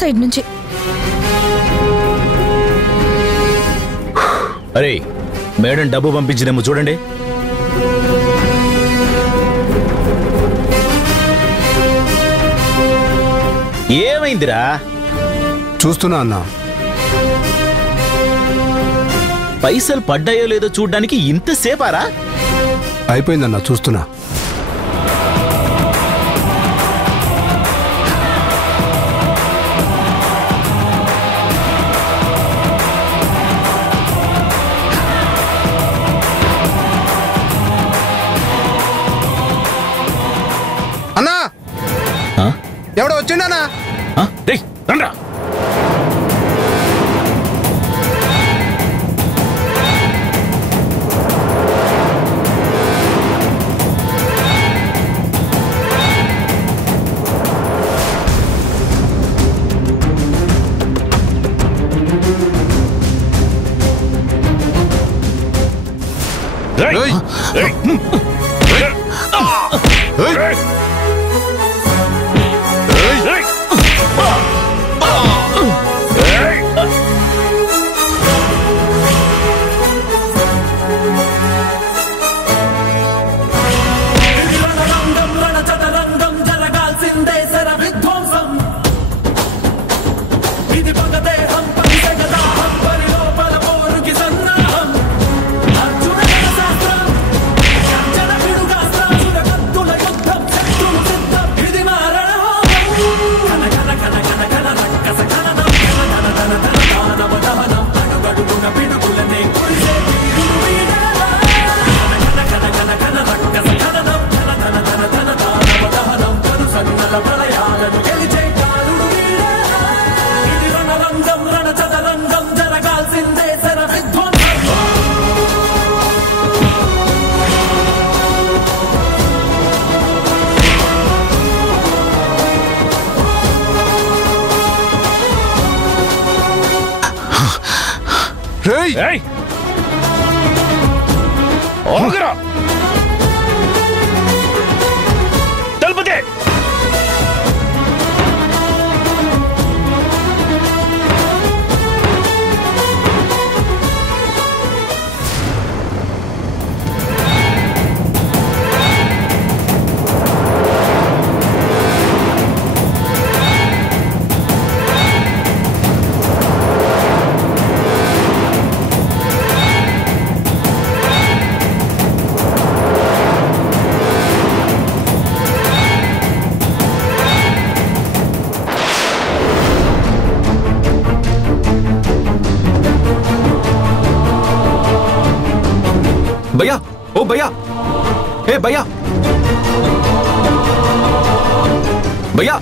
Side నుంచి. అరే madam డబ్బు పంపించిందేమో చూడండి. ఏమైందిరా? చూస్తున్నా అన్నా. పైసలు పడ్డాయో లేదో చూడ్డానికి ఇంతసేపారా? అయిపోయిందన్నా, చూస్తున్నా. అన్నా ఎవడో వచ్చిండనా? రండ్రా. తలుపుతే. भैया, ओ भैया, ए भैया, भैया,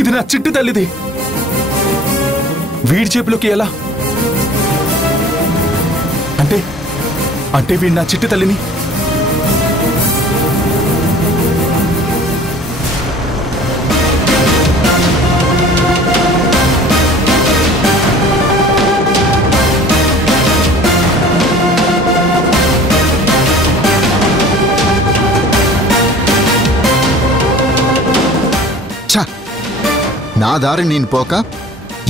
ఇది నా చిట్టు తల్లిది. వీడి చేపులోకి ఎలా? అంటే వీడి నా చిట్టు తల్లిని నా దారి నేను పోక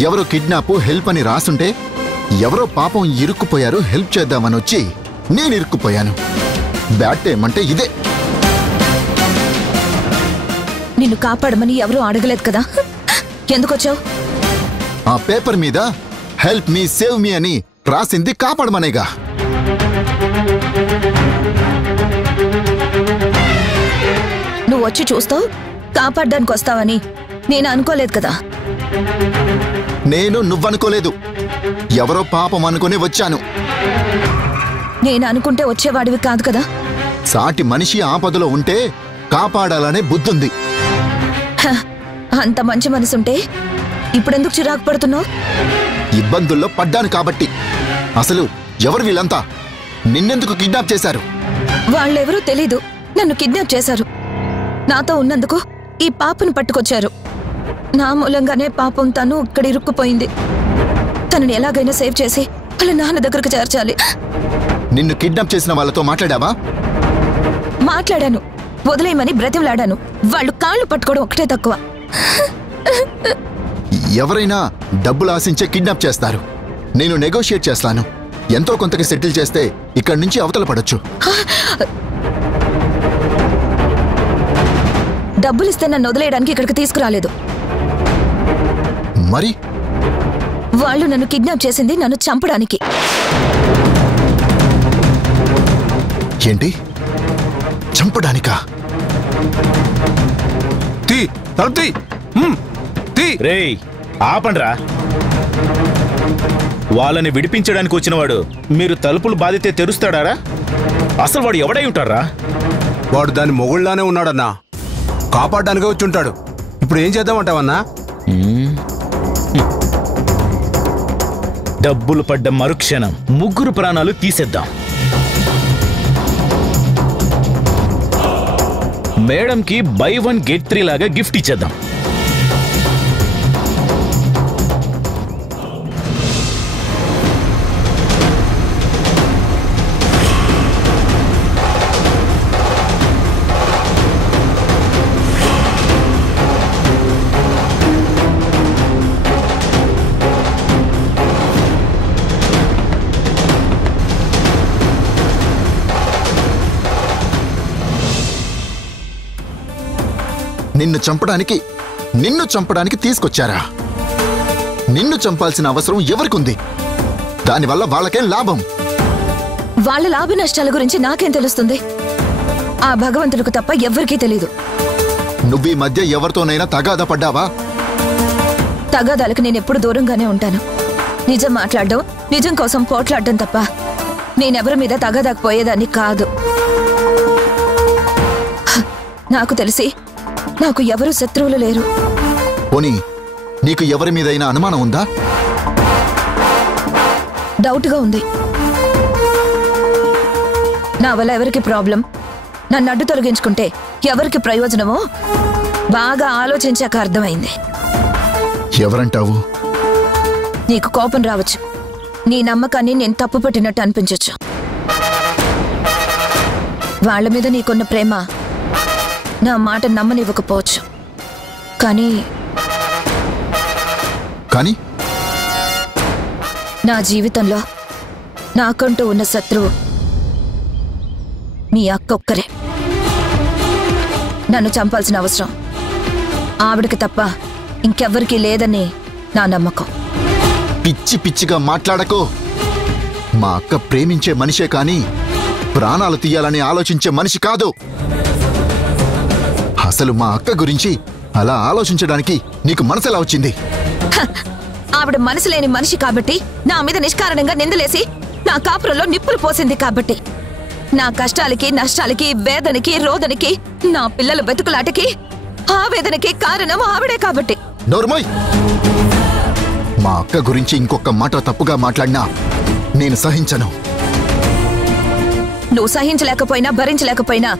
ఎవరో కిడ్నాప్ హెల్ప్ అని రాసుంటే ఎవరో పాపం ఇరుక్కుపోయారు, హెల్ప్ చేద్దామని వచ్చి నేను ఇరుక్కుపోయాను. బ్యాడ్ టైం అంటే ఇదే. నిన్ను కాపాడమని ఎవరూ అడగలేదు కదా, ఎందుకొచ్చావు? ఆ పేపర్ మీద హెల్ప్ మీ సేవ్ మీ అని రాసింది కాపాడమనేగా. నువ్వు వచ్చి చూస్తావు, కాపాడడానికి వస్తావని నేను అనుకోలేదు కదా. నేను నువ్వనుకోలేదు, ఎవరో పాపం అనుకుని వచ్చాను. నేను అనుకుంటే వచ్చేవాడివి కాదు కదా. సాటి మనిషి ఆపదలో ఉంటే కాపాడాలనే బుద్ధుంది. అంత మంచి మనసుంటే ఇప్పుడెందుకు చిరాకు పడుతున్నావు? ఇబ్బందుల్లో పడ్డాను కాబట్టి. అసలు ఎవరు వీళ్ళంతా? నిన్నెందుకు కిడ్నాప్ చేశారు? వాళ్ళెవరూ తెలీదు. నన్ను కిడ్నాప్ చేశారు. నాతో ఉన్నందుకు ఈ పాపను పట్టుకొచ్చారు. నా మూలంగానే పాపం తను ఇక్కడ ఇరుక్కుపోయింది. తనని ఎలాగైనా సేవ్ చేసి వాళ్ళ నాన్న దగ్గరకు చేర్చాలి. నిన్ను కిడ్నాప్ చేసిన వాళ్ళతో మాట్లాడావా? మాట్లాడాను, వదిలేయమని బ్రతిమలాడాను. వాళ్ళు కాళ్ళు పట్టుకోవడం ఒకటే తక్కువ. ఎవరైనా డబ్బులు ఆశించే కిడ్నాప్ చేస్తారు. నేను నెగోషియేట్ చేస్తాను. ఎంతో కొంతకి సెటిల్ చేస్తే ఇక్కడి నుంచి అవతల పడొచ్చు. డబ్బులిస్తే నన్ను వదిలేయడానికి ఇక్కడికి తీసుకురాలేదు. మరి వాళ్ళు నన్ను కిడ్నాప్ చేసింది నన్ను చంపడానికి. ఏంటి? చంపడానికా? తీ తలుపు తీ. తీ. రేయ్ ఆపండ్రా. వాళ్ళని విడిపించడానికి వచ్చినవాడు మీరు తలుపులు బాధితే తెరుస్తాడారా? అసలు వాడు ఎవడై ఉంటారా? వాడు దాని మొగుళ్ళానే ఉన్నాడన్నా. కాపాడడానికే వచ్చి ఉంటాడు. ఇప్పుడు ఏం చేద్దామంటావన్నా? డబ్బులు పడ్డ మరుక్షణం ముగ్గురు ప్రాణాలు తీసేద్దాం. మేడంకి బై 1 get 3 లాగా గిఫ్ట్ ఇచ్చేద్దాం. నిన్ను చంపడానికి తీసుకొచ్చారా? నిన్ను చంపాల్సిన అవసరం ఎవరికుంది? దానివల్ల వాళ్ళకేం లాభం? వాళ్ళ లాభ నష్టాల గురించి నాకేం తెలుస్తుంది? ఆ భగవంతుడికి తప్ప ఎవ్వరికీ తెలీదు. నువ్వు ఈ మధ్య ఎవరితోనైనా తగాదా పడ్డావా? తగాదాలకు నేనెప్పుడు దూరంగానే ఉంటాను. నిజం మాట్లాడడం, నిజం కోసం పోట్లాడడం తప్ప నేనెవరి మీద తగాదాకు పోయేదాన్ని కాదు. నాకు తెలిసి నాకు ఎవరు శత్రువులు లేరు. పోనీ నీకు ఎవరి మీదైనా అనుమానం ఉందా? డౌట్గా ఉంది. నా వల్ల ఎవరికి ప్రాబ్లం, నన్ను అడ్డు తొలగించుకుంటే ఎవరికి ప్రయోజనమో బాగా ఆలోచించాక అర్థమైంది. ఎవరంటావు? నీకు కోపం రావచ్చు. నీ నమ్మకాన్ని నేను తప్పు పెట్టినట్టు అనిపించొచ్చు. వాళ్ళ మీద నీకున్న ప్రేమ నా మాట నమ్మనివ్వకపోవచ్చు. కానీ నా జీవితంలో నాకంటూ ఉన్న శత్రువు మీ అక్క ఒక్కరే. నన్ను చంపాల్సిన అవసరం ఆవిడకి తప్ప ఇంకెవ్వరికీ లేదని నా నమ్మకం. పిచ్చి పిచ్చిగా మాట్లాడకో. మా అక్క ప్రేమించే మనిషే కాని ప్రాణాలు తీయాలని ఆలోచించే మనిషి కాదు. అసలు మా అక్క గురించి అలా ఆలోచించడానికి నీకు మనసెలా వచ్చింది? ఆవిడ మనసు లేని మనిషి కాబట్టి, నా మీద నిష్కారణంగా నిందలేసి నా కాపురంలో నిప్పులు పోసింది కాబట్టి, నా కష్టాలకి నష్టాలకి వేదనకి రోదనకి నా పిల్లల బతుకులాటకి ఆవేదనకి కారణం ఆవిడే కాబట్టి. నోర్మోయ్! మా అక్క గురించి ఇంకొక మాట తప్పుగా మాట్లాడినా నేను సహించను. నువ్వు సహించలేకపోయినా భరించలేకపోయినా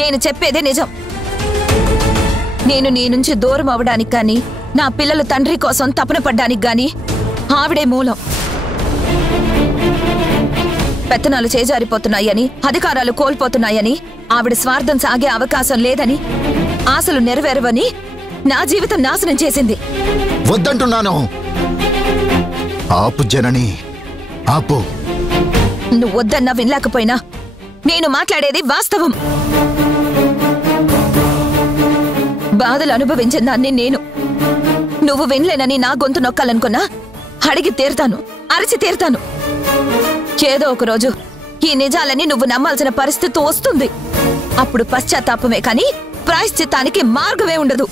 నేను చెప్పేదే నిజం. నేను నీ నుంచి దూరం అవడానికి గాని, నా పిల్లల తండ్రి కోసం తపన పడ్డానికి గాని ఆవిడే మూలం. పెత్తనాలు చేజారిపోతున్నాయని, అధికారాలు కోల్పోతున్నాయని, ఆవిడ స్వార్థం సాగే అవకాశం లేదని, ఆశలు నెరవేరవని నా జీవితం నాశనం చేసింది. వద్దంటున్నాను. ఆపు జనని, ఆపు. నువ్వు వద్దన్నా వినలేకపోయినా నేను మాట్లాడేది వాస్తవం. బాధలు అనుభవించిన దాన్ని నేను. నువ్వు వినలేనని నా గొంతు నొక్కాలనుకున్నా అడిగి తీరుతాను, అరిచి తీరుతాను. ఏదో ఒకరోజు ఈ నిజాలని నువ్వు నమ్మాల్సిన పరిస్థితి వస్తుంది. అప్పుడు పశ్చాత్తాపమే కాని ప్రాయశ్చిత్తానికి మార్గమే ఉండదు.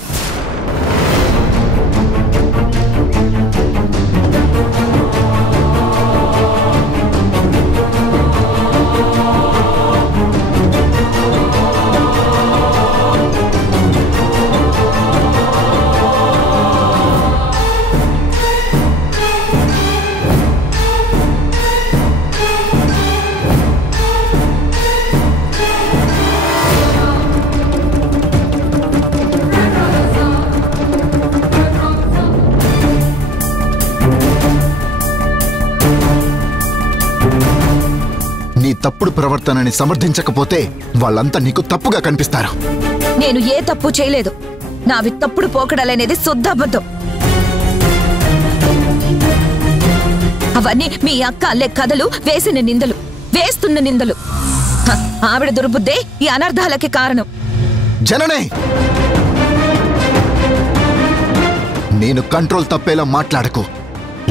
తప్పుడు ప్రవర్తనని సమర్థించకపోతే వాళ్ళంతా నీకు తప్పుగా కనిపిస్తారు. నేను ఏ తప్పు చేయలేదు. నావి తప్పుడు పోకడాలనేది శుద్ధాబద్ధం. అవన్నీ మీ అక్క అల్లే కథలు, వేసిన నిందలు, వేస్తున్న నిందలు. ఆవిడ దుర్బుద్ధే ఈ అనర్థాలకి కారణం. జననే, నేను కంట్రోల్ తప్పేలా మాట్లాడకు.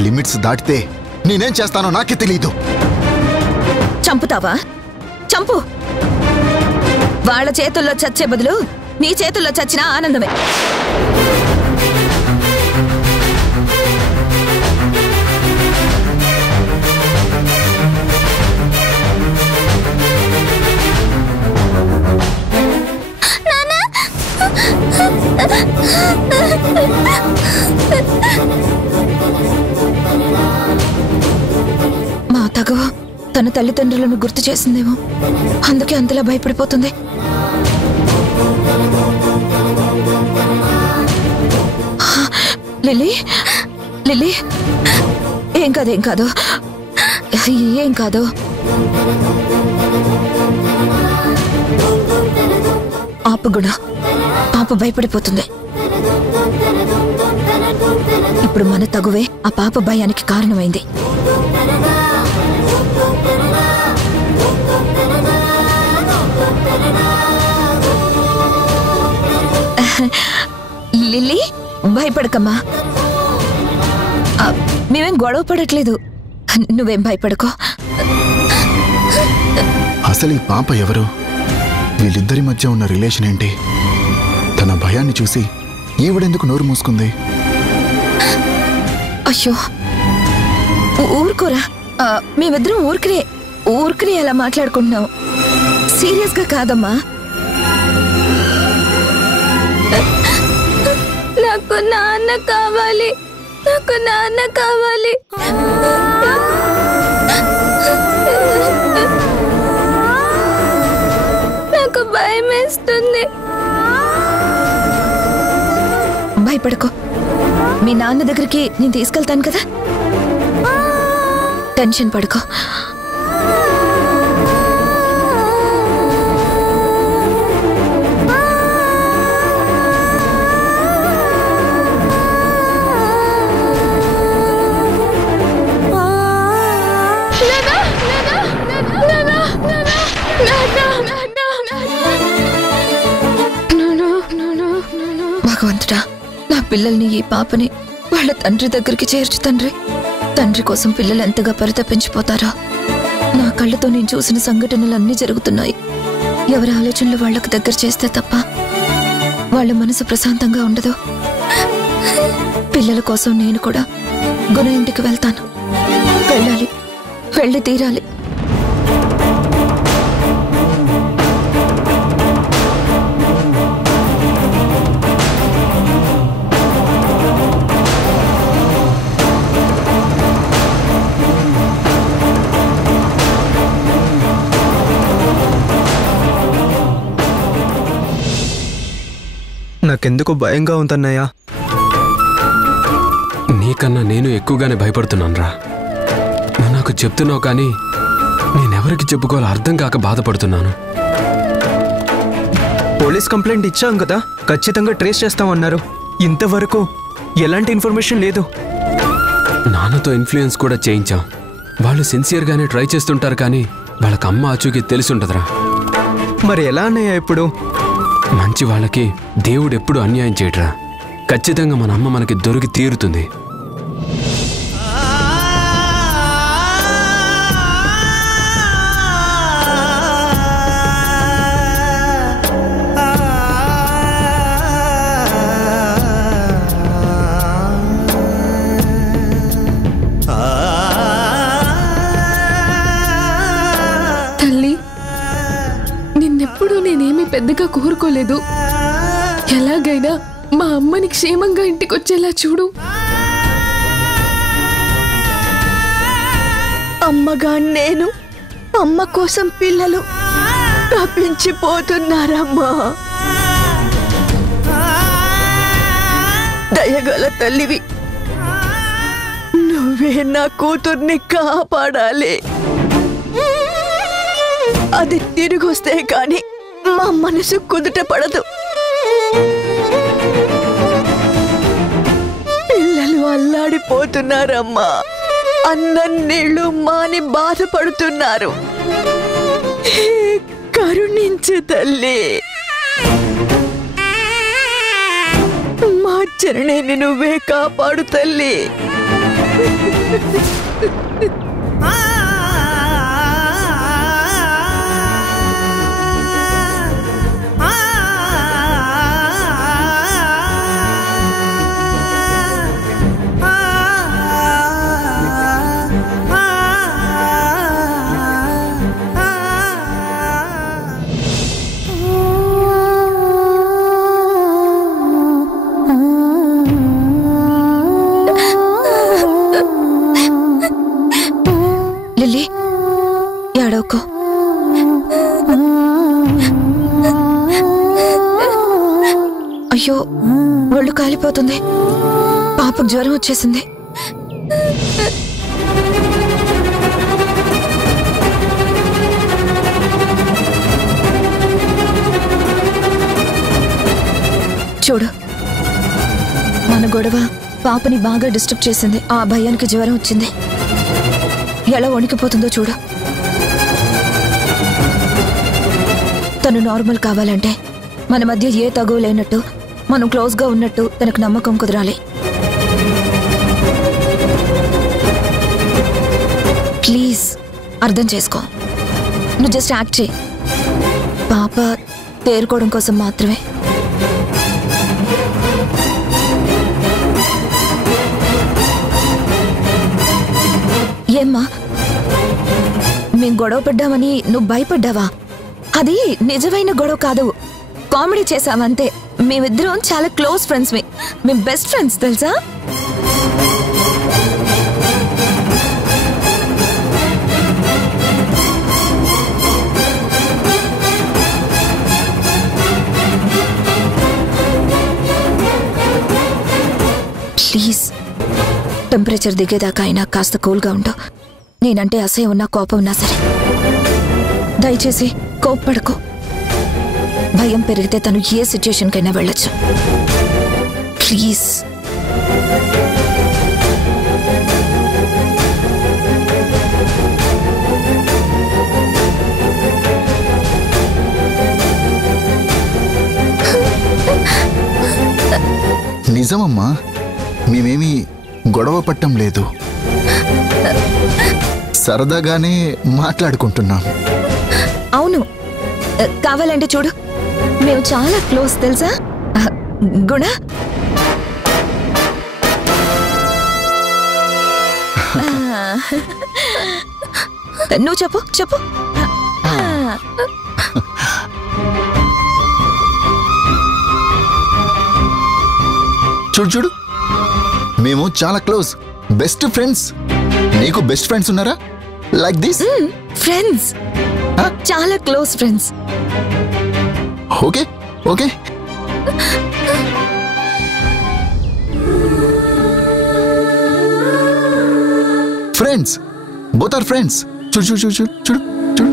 లిమిట్స్ దాటితే నేనేం చేస్తానో నాకే తెలీదు. చంపుతావా? చంపు. వాళ్ళ చేతుల్లో చచ్చే బదులు నీ చేతుల్లో చచ్చిన ఆనందమే. మా తగవ తన తల్లిదండ్రులను గుర్తు చేసిందేమో, అందుకే అంతలా భయపడిపోతుంది. లిల్లీ, లిల్లీ, ఏం కాదు, ఏం కాదు, ఏం కాదు. ఆపు గుణ, పాప భయపడిపోతుంది. ఇప్పుడు మన తగువే ఆ పాప భయానికి కారణమైంది. లిల్లీ, భయపడకమ్మా. మేమేం గొడవ పడట్లేదు, నువ్వేం భయపడకో. అసలు ఈ పాప ఎవరు? వీళ్ళిద్దరి మధ్య ఉన్న రిలేషన్ ఏంటి? తన భయాన్ని చూసి ఈవిడెందుకు నోరు మూసుకుంది? అయ్యో, ఊరుకోరా. మేమిద్దరం ఊరికనే అలా మాట్లాడుకుంటున్నాం. సీరియస్ గా కాదమ్మా. నాకు నాన్న కావాలి, నాకు నాన్న కావాలి. నాకు భయం వేస్తుంది. భయపడకో, మీ నాన్న దగ్గరికి నేను తీసుకెళ్తాను కదా. టెన్షన్ పడుకో. భగవంతుడా, నా పిల్లల్ని, ఈ పాపని వాళ్ళ తండ్రి దగ్గరికి చేర్చు తండ్రి. తండ్రి కోసం పిల్లలు ఎంతగా పరితపించిపోతారో. నా కళ్ళతో నేను చూసిన సంఘటనలన్నీ జరుగుతున్నాయి. ఎవరి ఆలోచనలు వాళ్ళకు దగ్గర చేస్తే తప్ప వాళ్ళ మనసు ప్రశాంతంగా ఉండదు. పిల్లల కోసం నేను కూడా గుణ ఇంటికి వెళ్తాను. వెళ్ళాలి, వెళ్ళి తీరాలి. నాకెందుకు భయంగా ఉందన్నయ్యా. నీకన్నా నేను ఎక్కువగానే భయపడుతున్నానురా. నువ్వు నాకు చెప్తున్నావు కానీ నేనెవరికి చెప్పుకోవాలో అర్థం కాక బాధపడుతున్నాను. పోలీస్ కంప్లైంట్ ఇచ్చాం కదా, ఖచ్చితంగా ట్రేస్ చేస్తామన్నారు. ఇంతవరకు ఎలాంటి ఇన్ఫర్మేషన్ లేదు. నాన్నతో ఇన్ఫ్లుయెన్స్ కూడా చేయించాం. వాళ్ళు సిన్సియర్గానే ట్రై చేస్తుంటారు కానీ వాళ్ళకి అమ్మ ఆచూకీ తెలిసి ఉంటుందిరా. మరి ఎలా అన్నయ్య ఇప్పుడు? మంచి వాళ్ళకి దేవుడు ఎప్పుడు అన్యాయం చేయట్రా. ఖచ్చితంగా మన అమ్మ మనకి దొరికి తీరుతుంది. తల్లి, నిన్నెప్పుడు నేనేమీ పెద్దగా కోరుకోలేదు. ఎలాగైనా మా అమ్మని క్షేమంగా ఇంటికొచ్చేలా చూడు. అమ్మగా నేను, అమ్మ కోసం పిల్లలు తప్పించిపోతున్నారమ్మా. దయగల తల్లివి, నువ్వే నా కూతుర్ని కాపాడాలి. అది తిరిగొస్తే కాని మా మనసు కుదుట పడదు. పిల్లలు అల్లాడిపోతున్నారమ్మా. అన్నం నీళ్లు మాని బాధపడుతున్నారు. కరుణించు తల్లి. మా చరణిని నువ్వే కాపాడు తల్లి. లిల్లీ, ఏడవకు. అయ్యో, ఒళ్ళు కాలిపోతుంది. పాపకు జ్వరం వచ్చేసింది. చూడు, మన గొడవ పాపని బాగా డిస్టర్బ్ చేసింది. ఆ భయానికి జ్వరం వచ్చింది. ఎలా వణికిపోతుందో చూడు. తను నార్మల్ కావాలంటే మన మధ్య ఏ తగువ లేనట్టు, మనం క్లోజ్గా ఉన్నట్టు తనకు నమ్మకం కుదరాలి. ప్లీజ్ అర్థం చేసుకో. నువ్వు జస్ట్ యాక్ట్ చేయి. పాప తేరుకోవడం కోసం మాత్రమే. ఏమ్మా, మేం గొడవ పడ్డామని నువ్వు భయపడ్డావా? అది నిజమైన గొడవ కాదు, కామెడీ చేసావంతే. మేమిద్దరం చాలా క్లోజ్ ఫ్రెండ్స్. మేము బెస్ట్ ఫ్రెండ్స్, తెలుసా? ప్లీజ్ టెంపరేచర్ దిగేదాకా అయినా కాస్త కూల్గా ఉండు. నేనంటే అసహ్యం ఉన్నా కోపం ఉన్నా సరే దయచేసి కోప్పడకు. భయం పెరిగితే తను ఏ సిచ్యుయేషన్కైనా వెళ్ళొచ్చు. ప్లీజ్. నిజమమ్మా, మేమేమీ గొడవ పట్టం లేదు, సరదాగానే మాట్లాడుకుంటున్నాం. అవును, కావాలంటే చూడు, మేము చాలా క్లోజ్, తెలుసా? గుణ, నువ్వు చెప్పు చెప్పు. చూడు చూడు, మేము చాలా క్లోజ్, బెస్ట్ ఫ్రెండ్స్. నీకు బెస్ట్ ఫ్రెండ్స్ ఉన్నారా లైక్ దిస్? ఫ్రెండ్స్, చాలా close friends. Okay okay. Friends, both are friends. చూడు చూడు చూడు చూడు చూడు చూడు.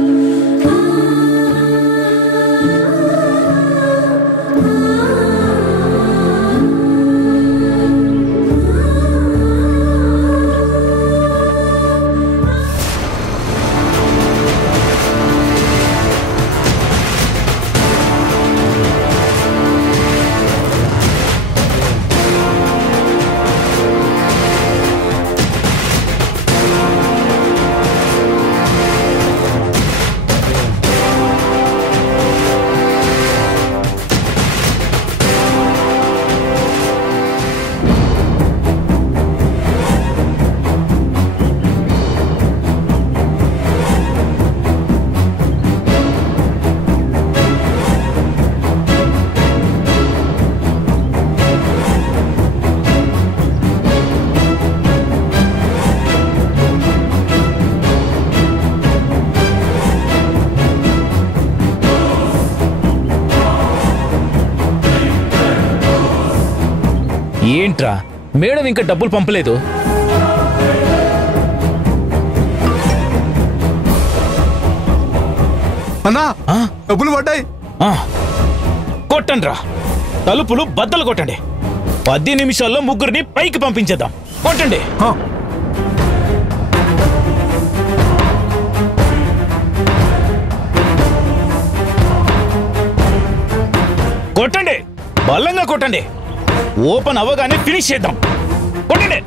ఏంట్రా మేడం ఇంకా డబ్బులు పంపలేదు? అన్నా డబ్బులు పడ్డాయి. కొట్టండి రా, తలుపులు బద్దలు కొట్టండి. 10 నిమిషాల్లో ముగ్గురిని పైకి పంపించేద్దాం. కొట్టండి. కొట్టండి, బలంగా కొట్టండి. ఓపెన్ అవ్వగానే ఫినిష్ చేద్దాం. కొట్టండి.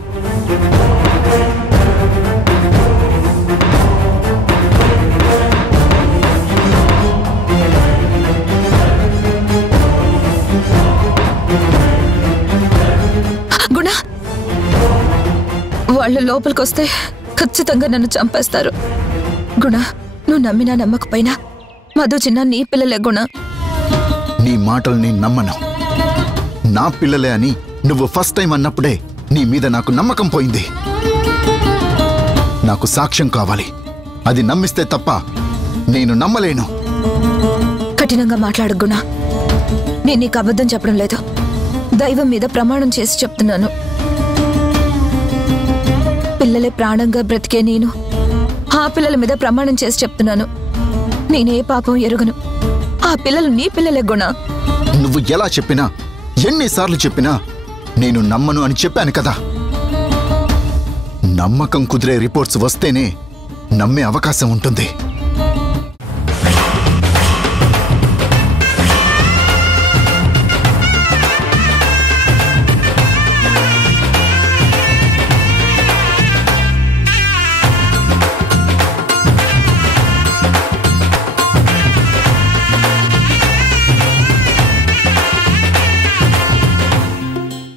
గుణ, వాళ్ళు లోపలికొస్తే ఖచ్చితంగా నన్ను చంపేస్తారు. గుణ, నువ్వు నమ్మినా నమ్మకపోయినా మధు చిన్న నీ పిల్లలే గుణ. నీ మాటలు నేను నమ్మను. నా పిల్లలే అని నువ్వు ఫస్ట్ టైం అన్నప్పుడే నీ మీద నాకు నమ్మకం పోయింది. నాకు సాక్ష్యం కావాలి. అది నమ్మిస్తే తప్ప నేను నమ్మలేను. కఠినంగా మాట్లాడు గుణ. నేను నీకు అబద్ధం చెప్పడం లేదు. దైవం మీద ప్రమాణం చేసి చెప్తున్నాను. పిల్లలే ప్రాణంగా బ్రతికే నేను ఆ పిల్లల మీద ప్రమాణం చేసి చెప్తున్నాను. నేనే పాపం ఎరుగను. ఆ పిల్లలు నీ పిల్లలే గుణ. నువ్వు ఎలా చెప్పినా, ఎన్నిసార్లు చెప్పినా నేను నమ్మను అని చెప్పాను కదా. నమ్మకం కుదిరే రిపోర్ట్స్ వస్తేనే నమ్మే అవకాశం ఉంటుంది.